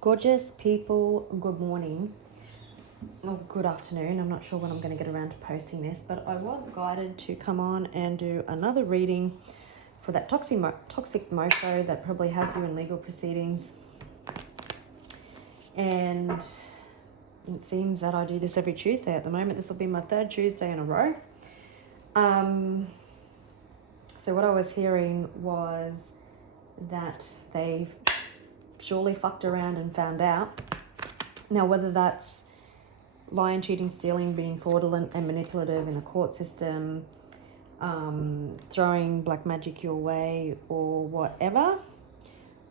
Gorgeous people, good morning. Or good afternoon. I'm not sure when I'm going to get around to posting this, but I was guided to come on and do another reading for that toxic mofo that probably has you in legal proceedings. And it seems that I do this every Tuesday at the moment. This will be my third Tuesday in a row. So what I was hearing was that they've surely fucked around and found out. Now, whether that's lying, cheating, stealing, being fraudulent and manipulative in the court system, throwing black magic your way or whatever,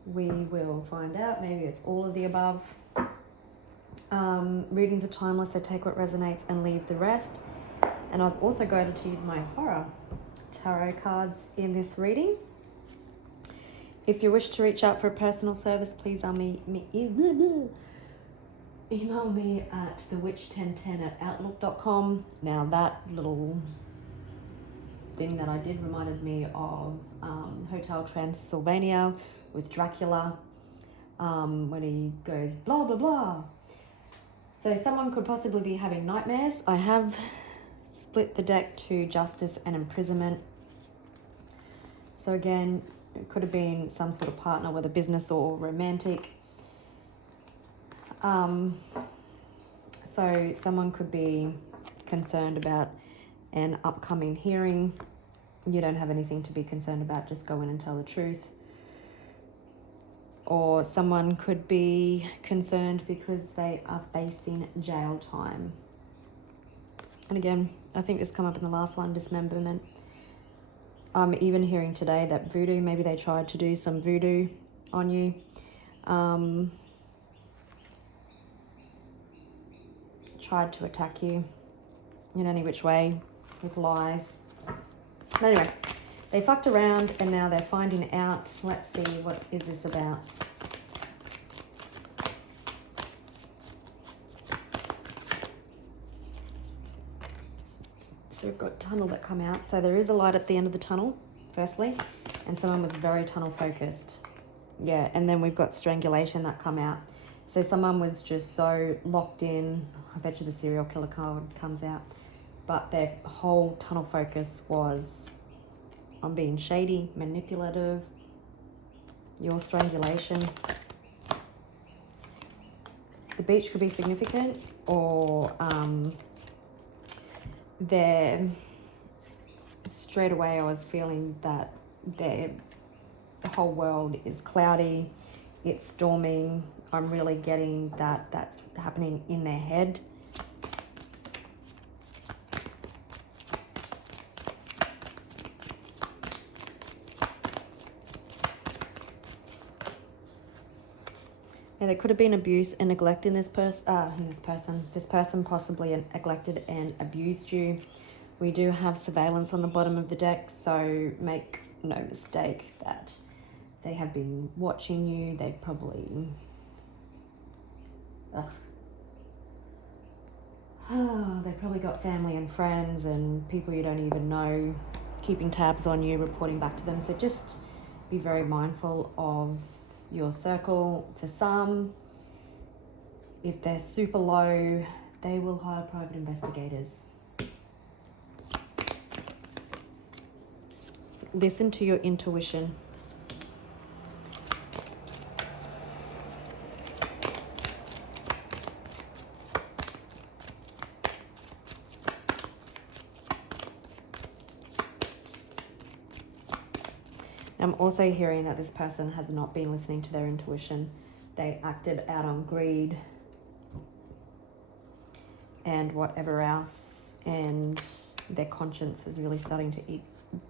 we will find out. Maybe it's all of the above. Readings are timeless, so take what resonates and leave the rest. And I was also guided to use my horror tarot cards in this reading. If you wish to reach out for a personal service, please email me at thewitch1010@outlook.com. Now that little thing that I did reminded me of Hotel Transylvania with Dracula, when he goes blah blah blah. So someone could possibly be having nightmares. I have split the deck to justice and imprisonment. So again, it could have been some sort of partner, whether business or romantic. So someone could be concerned about an upcoming hearing. You don't have anything to be concerned about, just go in and tell the truth. Or someone could be concerned because they are facing jail time. And again, I think this come up in the last one, dismemberment. I'm even hearing today that voodoo, maybe they tried to do some voodoo on you. Tried to attack you in any which way with lies. But anyway, they fucked around and now they're finding out. Let's see, what is this about? So we've got tunnel that come out. So there is a light at the end of the tunnel, firstly, and someone was very tunnel focused. Yeah, and then we've got strangulation that come out. So someone was just so locked in. I bet you the serial killer card comes out. But their whole tunnel focus was on being shady, manipulative, your strangulation. The beach could be significant, or straight away I was feeling that the whole world is cloudy, it's storming. I'm really getting that that's happening in their head. Yeah, there could have been abuse and neglect in this person. This person possibly neglected and abused you. We do have surveillance on the bottom of the deck, so make no mistake that they have been watching you. They probably they probably got family and friends and people you don't even know keeping tabs on you, reporting back to them. So just be very mindful of your circle. For some, if they're super low, they will hire private investigators. Listen to your intuition. I'm also hearing that this person has not been listening to their intuition. They acted out on greed and whatever else, and their conscience is really starting to eat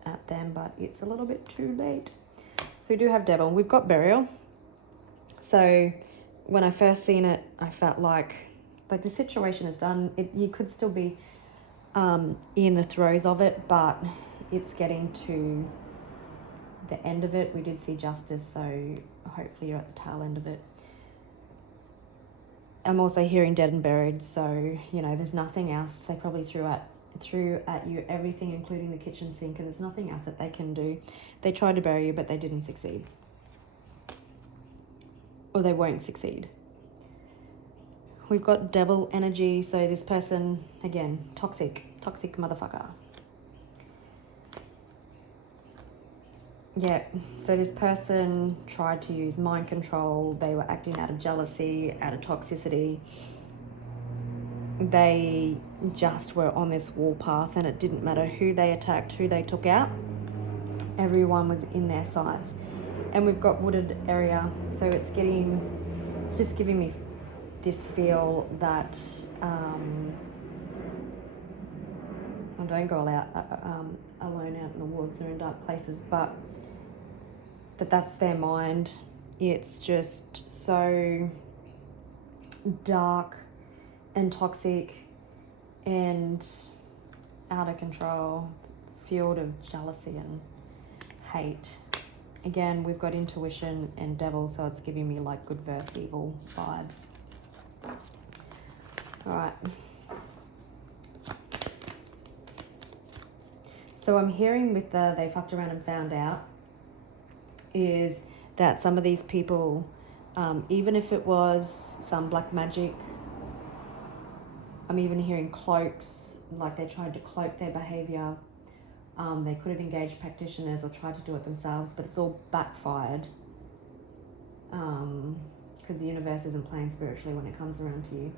at them, but it's a little bit too late. So we do have devil. We've got burial. So when I first seen it, I felt like the situation is done. You could still be in the throes of it, but it's getting to the end of it. We did see justice, so hopefully you're at the tail end of it. I'm also hearing dead and buried, so there's nothing else. They probably threw at you everything, including the kitchen sink, and there's nothing else that they can do. They tried to bury you, but they didn't succeed, or they won't succeed. we've got devil energy. So this person, again, toxic motherfucker. Yeah, so this person tried to use mind control. They were acting out of jealousy, out of toxicity. They just were on this warpath, and it didn't matter who they attacked, who they took out. Everyone was in their sights. And we've got wooded area, so it's just giving me this feel that I don't go out alone out in the woods or in dark places, but that's their mind. It's just so dark and toxic and out of control, fueled of jealousy and hate. Again, we've got intuition and devil, so it's giving me like good versus evil vibes. All right. So I'm hearing with the they fucked around and found out is that some of these people, even if it was some black magic, I'm even hearing cloaks, like they tried to cloak their behavior. They could have engaged practitioners or tried to do it themselves, but it's all backfired because the universe isn't playing spiritually when it comes around to you.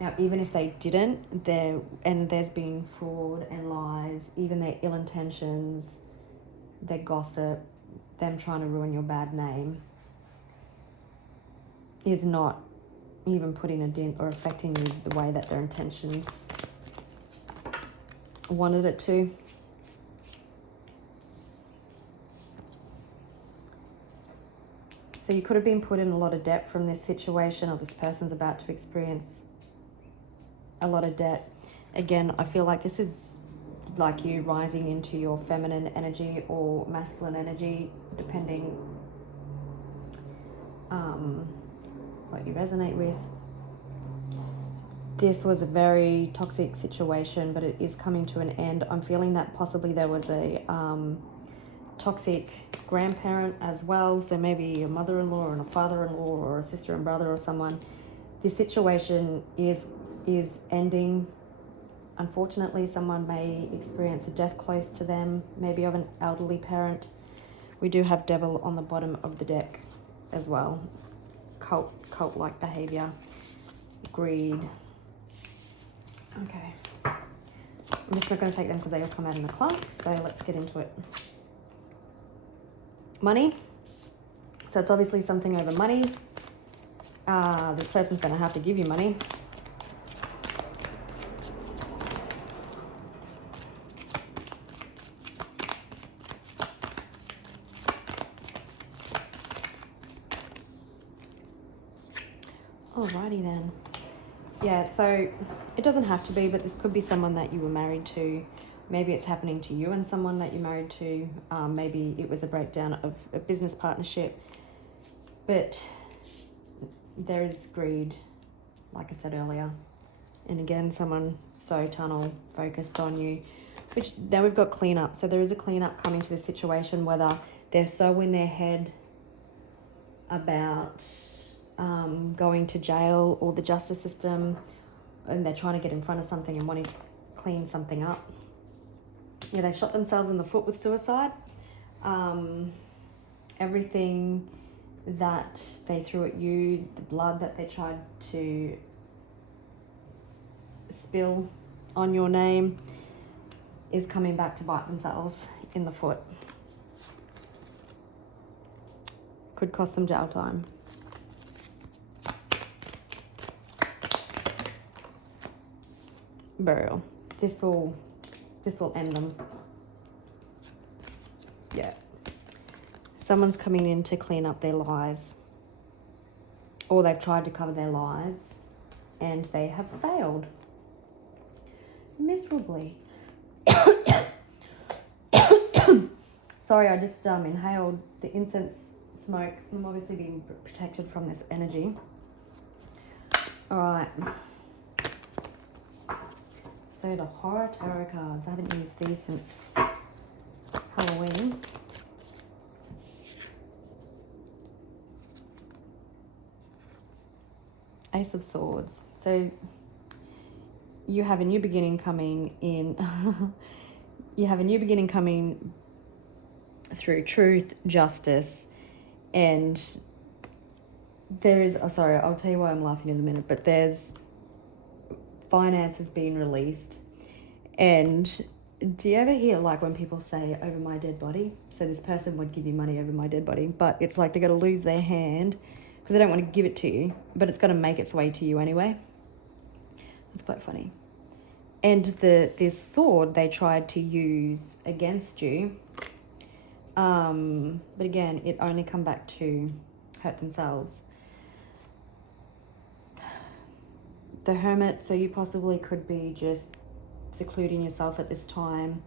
Now, even if they didn't, there's been fraud and lies, even their ill intentions, their gossip, them trying to ruin your bad name is not even putting a dent or affecting you the way that their intentions wanted it to. So you could have been put in a lot of debt from this situation, or this person's about to experience a lot of debt. Again, I feel like this is like you rising into your feminine energy or masculine energy, depending what you resonate with. This was a very toxic situation, but it is coming to an end. I'm feeling that possibly there was a toxic grandparent as well, so maybe a mother-in-law and a father-in-law or a sister and brother or someone. This situation is ending. Unfortunately, someone may experience a death close to them, maybe of an elderly parent. We do have devil on the bottom of the deck as well. Cult-like behavior, greed. Okay. I'm just not going to take them because they all come out in the clunk, so let's get into it. Money. So it's obviously something over money. This person's going to have to give you money. Alrighty then. Yeah, so it doesn't have to be, but this could be someone that you were married to. Maybe it's happening to you and someone that you're married to. Maybe it was a breakdown of a business partnership. But there is greed, like I said earlier. And again, someone so tunnel focused on you. Which now we've got cleanup. So there is a cleanup coming to this situation, whether they're so in their head about going to jail or the justice system, and they're trying to get in front of something and wanting to clean something up. Yeah, they shot themselves in the foot with suicide. Everything that they threw at you, the blood that they tried to spill on your name, is coming back to bite themselves in the foot. Could cost them jail time. Burial. This will end them. Yeah. Someone's coming in to clean up their lies. Or they've tried to cover their lies and they have failed. Miserably. Sorry, I just inhaled the incense smoke. I'm obviously being protected from this energy. All right. So the Horror Tarot cards, I haven't used these since Halloween. Ace of Swords. So you have a new beginning coming in. You have a new beginning coming through truth, justice, and there is, oh, sorry, I'll tell you why I'm laughing in a minute, but there's finances being released. And do you ever hear like when people say over my dead body? So this person would give you money over my dead body, but it's like they're going to lose their hand because they don't want to give it to you, but it's going to make its way to you anyway. That's quite funny. And this sword they tried to use against you, but again, it only come back to hurt themselves. The Hermit, so you possibly could be just secluding yourself at this time.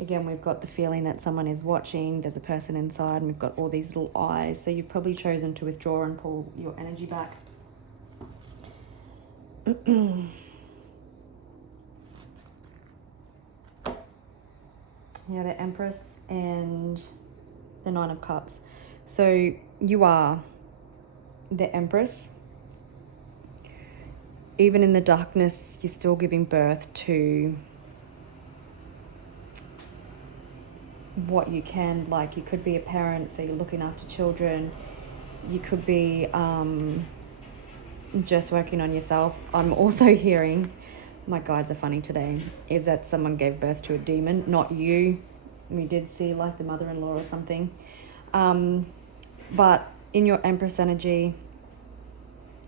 Again, we've got the feeling that someone is watching, there's a person inside, and we've got all these little eyes. So you've probably chosen to withdraw and pull your energy back. Yeah, the Empress and the Nine of Cups. So you are the Empress. Even in the darkness, you're still giving birth to what you can. Like, you could be a parent, so you're looking after children. You could be just working on yourself. I'm also hearing, my guides are funny today, is that someone gave birth to a demon, not you. We did see like the mother-in-law or something. But in your Empress energy,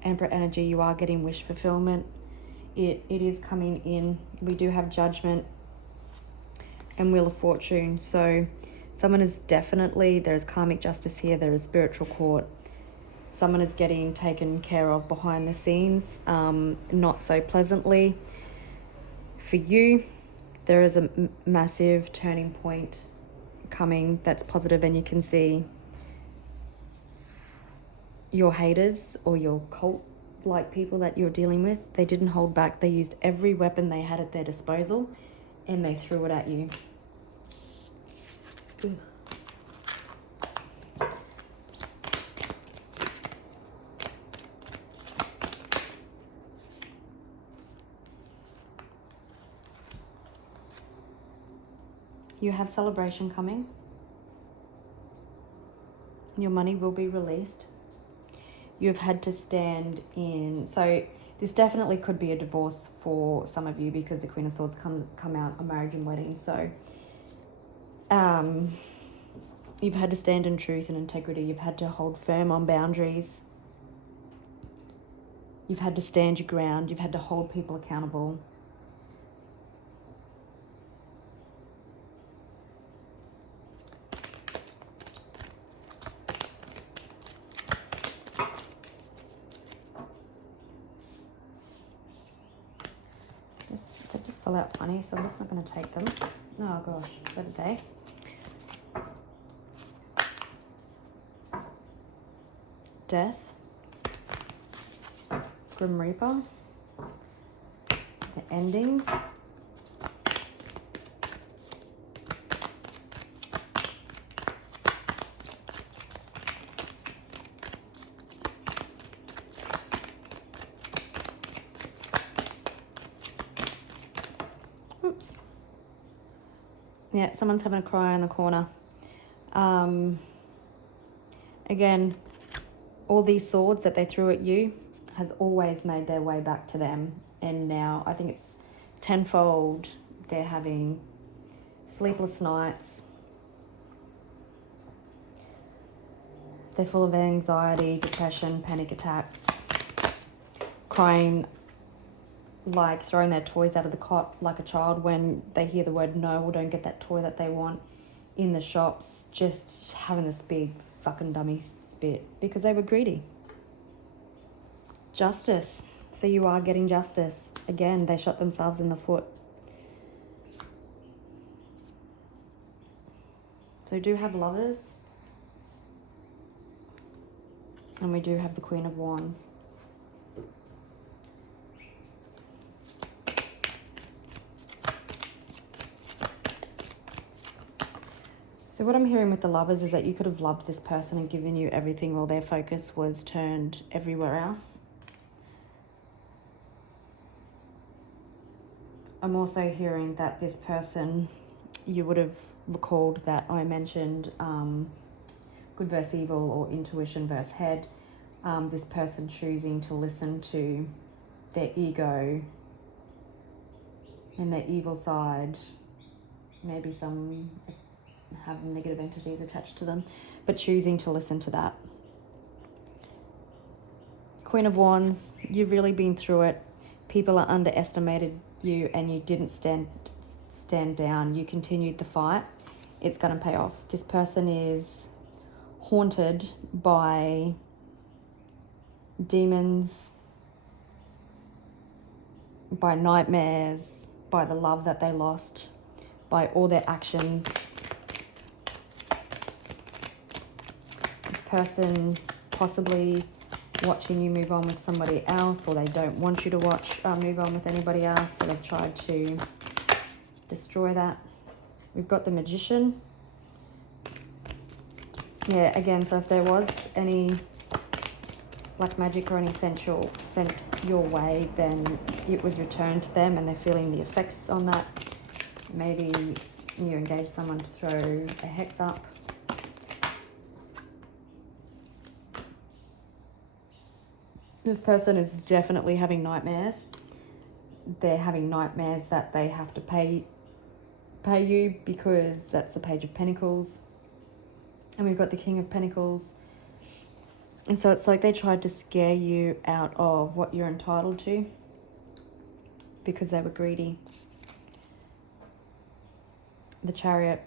Emperor energy, you are getting wish fulfillment. It is coming in. We do have Judgment and Wheel of Fortune. So someone is definitely, there is karmic justice here, there is spiritual court. Someone is getting taken care of behind the scenes, not so pleasantly. For you, there is a massive turning point coming that's positive, and you can see your haters or your cult like people that you're dealing with, they didn't hold back. They used every weapon they had at their disposal and they threw it at you. Ugh. You have celebration coming. Your money will be released. You've had to stand in, so this definitely could be a divorce for some of you, because the Queen of Swords come out, a marriage and wedding. So you've had to stand in truth and integrity. You've had to hold firm on boundaries. You've had to stand your ground. You've had to hold people accountable. They just fell out funny, so I'm just not going to take them. Oh gosh, so did they. Death. Grim Reaper. The Ending. Oops. Yeah, someone's having a cry in the corner. Again, all these swords that they threw at you has always made their way back to them. And now I think it's tenfold. They're having sleepless nights. They're full of anxiety, depression, panic attacks, crying, like throwing their toys out of the cot like a child when they hear the word no or don't get that toy that they want in the shops, just having this big fucking dummy spit because they were greedy. Justice. So you are getting justice. Again, they shot themselves in the foot. So we do have Lovers. And we do have the Queen of Wands. So what I'm hearing with the Lovers is that you could have loved this person and given you everything while their focus was turned everywhere else. I'm also hearing that this person, you would have recalled that I mentioned good versus evil or intuition versus head. This person choosing to listen to their ego and their evil side. Maybe some have negative entities attached to them, but choosing to listen to that. Queen of Wands, you've really been through it. People are underestimated you and you didn't stand down. You continued the fight. It's going to pay off. This person is haunted by demons, by nightmares, by the love that they lost, by all their actions. This person possibly watching you move on with somebody else, or they don't want you to move on with anybody else, so they've tried to destroy that. We've got the Magician. Yeah, again, so if there was any black magic or any sent your way, then it was returned to them and they're feeling the effects on that. Maybe you engage someone to throw a hex up. This person is definitely having nightmares. They're having nightmares that they have to pay you, because that's the Page of Pentacles. And we've got the King of Pentacles. And so it's like they tried to scare you out of what you're entitled to because they were greedy. The Chariot.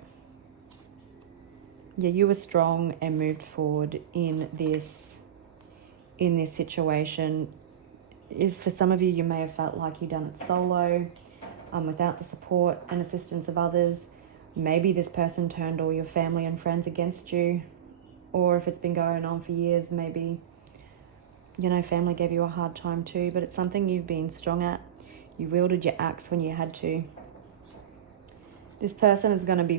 Yeah, you were strong and moved forward in this situation. Is for some of you, you may have felt like you've done it solo, without the support and assistance of others. Maybe this person turned all your family and friends against you. Or if it's been going on for years, maybe, you know, family gave you a hard time too, but it's something you've been strong at. You wielded your axe when you had to. This person is going to be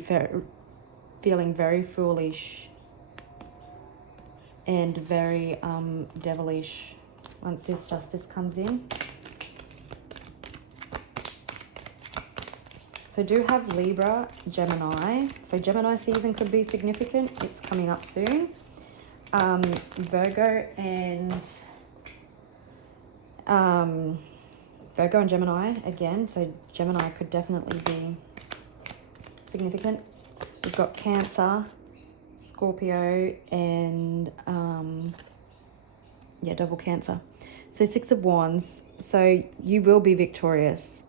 feeling very foolish and very devilish once this justice comes in. So do have Libra, Gemini. So Gemini season could be significant. It's coming up soon. Virgo and Gemini again. So Gemini could definitely be significant. We've got Cancer, Scorpio, and double Cancer. So Six of Wands. So you will be victorious.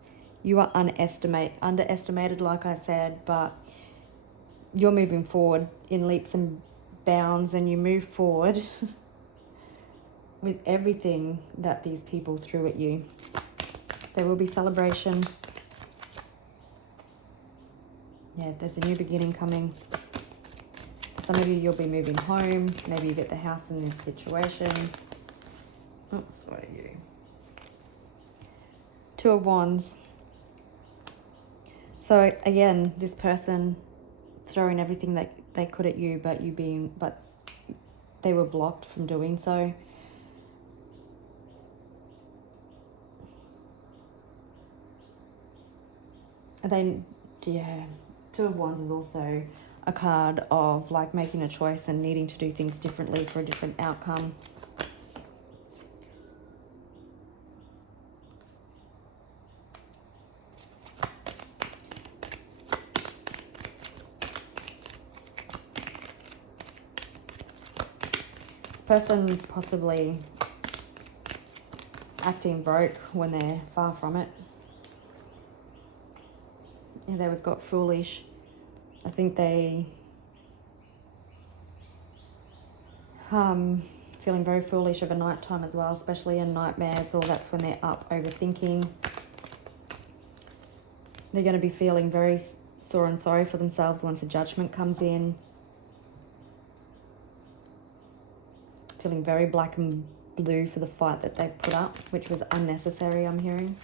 You are underestimated, like I said, but you're moving forward in leaps and bounds, and you move forward with everything that these people threw at you. There will be celebration. Yeah, there's a new beginning coming. Some of you, you'll be moving home. Maybe you get the house in this situation. Oops, what are you? Two of Wands. So again, this person throwing everything that they could at you, but they were blocked from doing so. Two of Wands is also a card of like making a choice and needing to do things differently for a different outcome. Person possibly acting broke when they're far from it. Yeah, there we've got Foolish. I think they feeling very foolish over night time as well, especially in nightmares, or that's when they're up overthinking. They're going to be feeling very sore and sorry for themselves once a judgment comes in. Feeling very black and blue for the fight that they've put up, which was unnecessary, I'm hearing.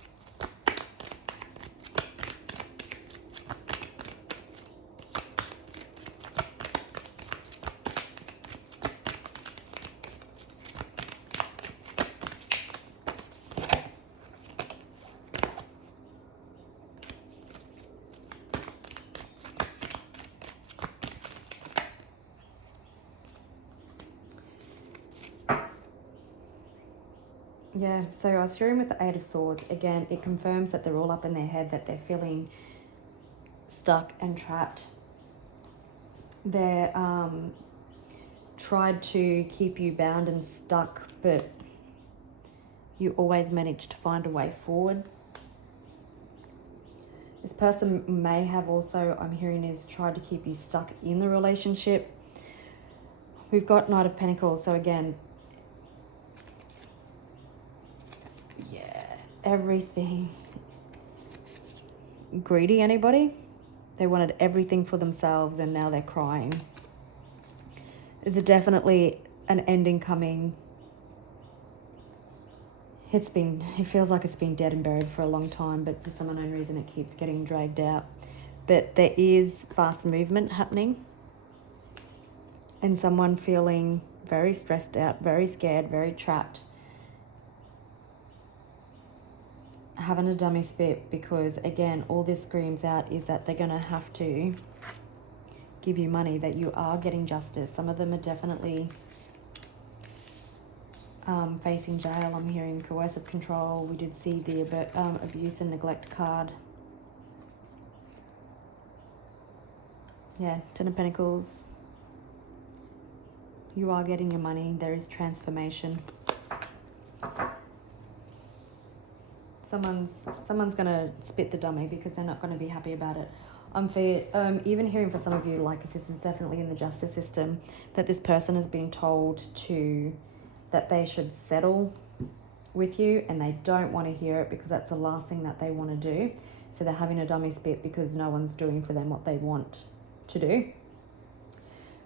Yeah, so I was hearing with the Eight of Swords, again, it confirms that they're all up in their head, that they're feeling stuck and trapped. They're tried to keep you bound and stuck, but you always manage to find a way forward. This person may have also, I'm hearing, is tried to keep you stuck in the relationship. We've got Knight of Pentacles, so again, yeah, everything. Greedy, anybody? They wanted everything for themselves and now they're crying. There's definitely an ending coming. It feels like it's been dead and buried for a long time, but for some unknown reason it keeps getting dragged out. But there is fast movement happening, and someone feeling very stressed out, very scared, very trapped, having a dummy spit, because again, all this screams out is that they're going to have to give you money, that you are getting justice. Some of them are definitely facing jail. I'm hearing coercive control. We did see the abuse and neglect card. Yeah, Ten of Pentacles. You are getting your money. There is transformation. Someone's going to spit the dummy because they're not going to be happy about it. I'm even hearing for some of you, like if this is definitely in the justice system, that this person has been told that they should settle with you, and they don't want to hear it because that's the last thing that they want to do. So they're having a dummy spit because no one's doing for them what they want to do,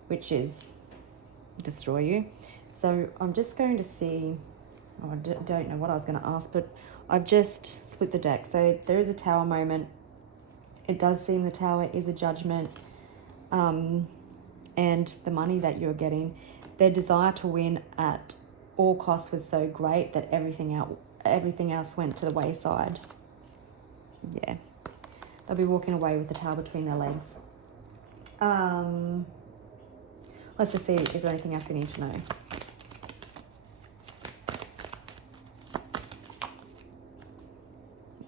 which is destroy you. So I'm just going to see, I don't know what I was going to ask, but I've just split the deck. So there is a Tower moment. It does seem the Tower is a judgment, and the money that you're getting, their desire to win at all costs was so great that everything else went to the wayside. Yeah, they'll be walking away with the Tower between their legs. Let's just see, is there anything else we need to know?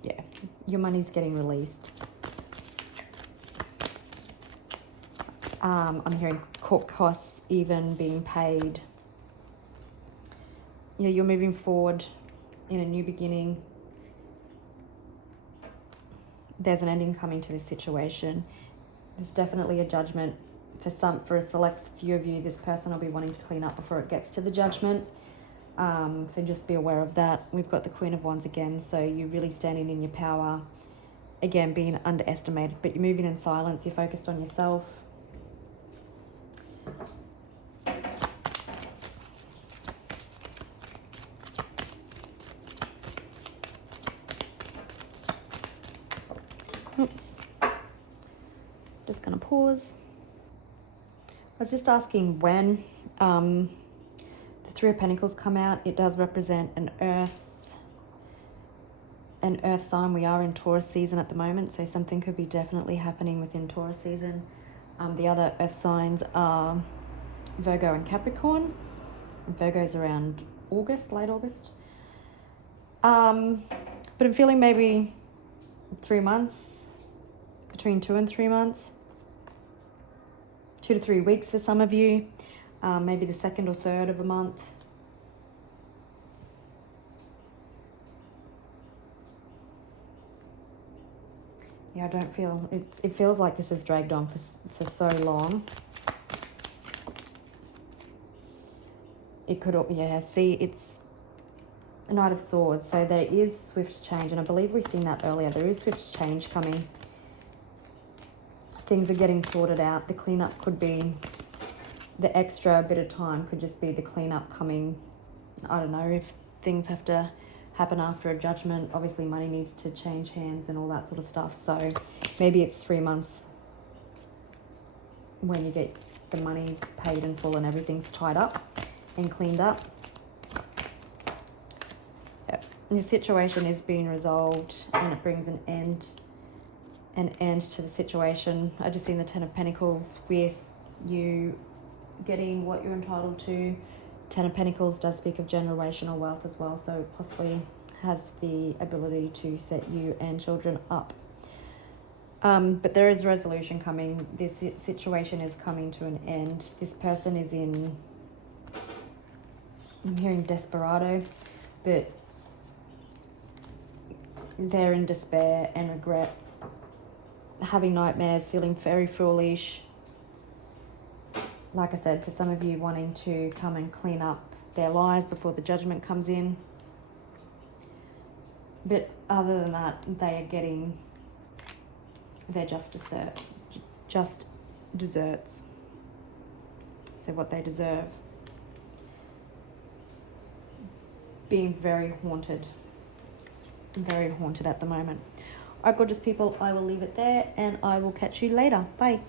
Yeah, your money's getting released. I'm hearing court costs even being paid. Yeah, you're moving forward in a new beginning. There's an ending coming to this situation. There's definitely a judgment. For a select few of you, this person will be wanting to clean up before it gets to the judgment. So just be aware of that. We've got the Queen of Wands again, so you're really standing in your power. Again, being underestimated, but you're moving in silence. You're focused on yourself. Oops. Just going to pause. I was just asking when the Three of Pentacles come out. It does represent an earth sign. We are in Taurus season at the moment, so something could be definitely happening within Taurus season. The other earth signs are Virgo and Capricorn. Virgo's around August, late August. But I'm feeling maybe 3 months, between 2 and 3 months. 2 to 3 weeks for some of you, maybe the 2nd or 3rd of a month. Yeah, I don't feel, it feels like this has dragged on for so long. It could, yeah, see, it's a Knight of Swords, so there is swift change, and I believe we've seen that earlier. There is swift change coming. Things are getting sorted out. The cleanup could be, the extra bit of time could just be the cleanup coming. I don't know if things have to happen after a judgment. Obviously money needs to change hands and all that sort of stuff. So maybe it's 3 months when you get the money paid in full and everything's tied up and cleaned up. Yep. And the situation is being resolved, and it brings an end to the situation. I just seen the Ten of Pentacles with you getting what you're entitled to, Ten of Pentacles does speak of generational wealth as well, so possibly has the ability to set you and children up. But there is resolution coming. This situation is coming to an end. This person is in, I'm hearing desperado, but they're in despair and regret, having nightmares, feeling very foolish. Like I said, for some of you wanting to come and clean up their lives before the judgment comes in. But other than that, they are getting their just desserts. So what they deserve. Being very haunted at the moment. All right, gorgeous people, I will leave it there and I will catch you later. Bye.